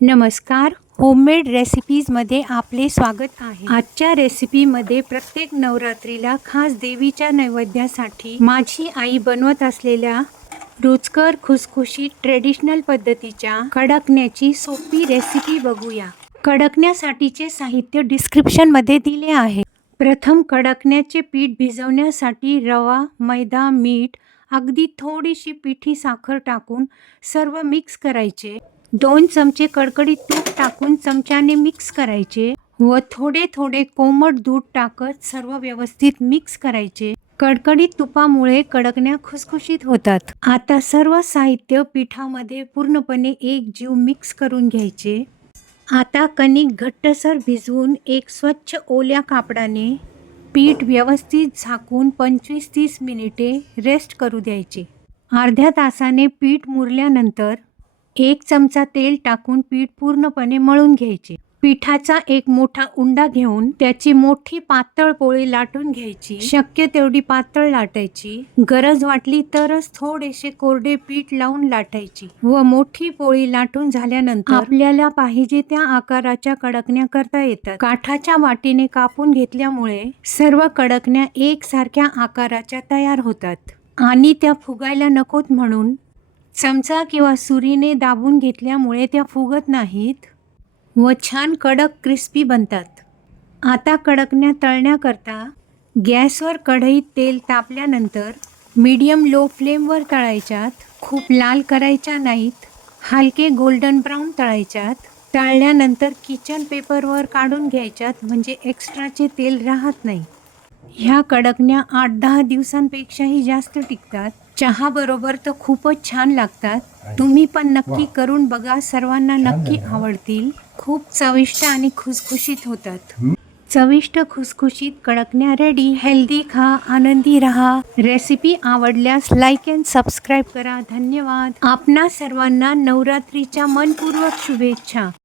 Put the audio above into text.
नमस्कार, होममेड रेसिपीजमध्ये आपले स्वागत आहे। आजच्या रेसिपीमध्ये प्रत्येक नवरात्रीला खास देवीच्या नैवेद्यासाठी माझी आई बनवत असलेल्या रुचकर खुसखुशीत ट्रेडिशनल पद्धतीच्या कडकण्याची सोपी रेसिपी बघूया। कडकण्यासाठीचे साहित्य डिस्क्रिप्शनमध्ये दिले आहे। प्रथम कडकण्याचे पीठ भिजवण्यासाठी रवा, मैदा, मीठ, अगदी थोडीशी पिठी साखर टाकून सर्व मिक्स करायचे। 2 चमचे कडकडीत तूप टाकून चमच्याने मिक्स करायचे व थोडे थोडे कोमट दूध टाकत सर्व व्यवस्थित मिक्स करायचे। कडकडीत तुपामुळे कडकण्या खुसखुशीत होतात। आता सर्व साहित्य पिठामध्ये पूर्णपणे एकजीव मिक्स करून घ्यायचे। आता कणिक घट्टसर भिजवून एक स्वच्छ ओल्या कापडाने पीठ व्यवस्थित झाकून 25-30 मिनिटे रेस्ट करू द्यायचे। अर्ध्या तासाने पीठ मुरल्यानंतर 1 चमचा तेल टाकून पीठ पूर्णपणे मळून घ्यायचे। पिठाचा एक मोठा उंडा घेऊन त्याची मोठी पातळ पोळी लाटून घ्यायची। शक्य तेवढी पातळ लाटायची। गरज वाटली तरच थोडेसे कोरडे पीठ लावून लाटायची व मोठी पोळी लाटून झाल्यानंतर आपल्याला पाहिजे त्या आकाराच्या कडकण्या करता येतात। काठाच्या वाटीने कापून घेतल्यामुळे सर्व कडकण्या एकसारख्या आकाराच्या तयार होतात आणि त्या फुगायला नकोत म्हणून चमचा किंवा सुरीने दाबून घेतल्यामुळे त्या फुगत नाहीत व छान कडक क्रिस्पी बनतात। आता कडकण्या तळण्याकरता गॅसवर कढईत तेल तापल्यानंतर मीडियम लो फ्लेमवर तळायच्यात। खूप लाल करायच्या नाहीत, हलके गोल्डन ब्राऊन तळायच्यात। तळल्यानंतर किचन पेपरवर काढून घ्यायच्यात म्हणजे एक्स्ट्राचे तेल राहत नाही। ह्या कडकण्या 8-10 दिवसांपेक्षाही जास्त टिकतात। चहा बरोबर तर खूपच छान लागतात। तुम्ही पण नक्की करून बघा, सर्वांना नक्की आवडतील। खूप चविष्ट आणि खुसखुशीत होतात। चविष्ट खुसखुशीत कडकण्या रेडी। हेल्दी खा, आनंदी रहा। रेसिपी आवडल्यास लाईक अँड सबस्क्राईब करा। धन्यवाद। आपणा सर्वांना नवरात्रीच्या मनपूर्वक शुभेच्छा।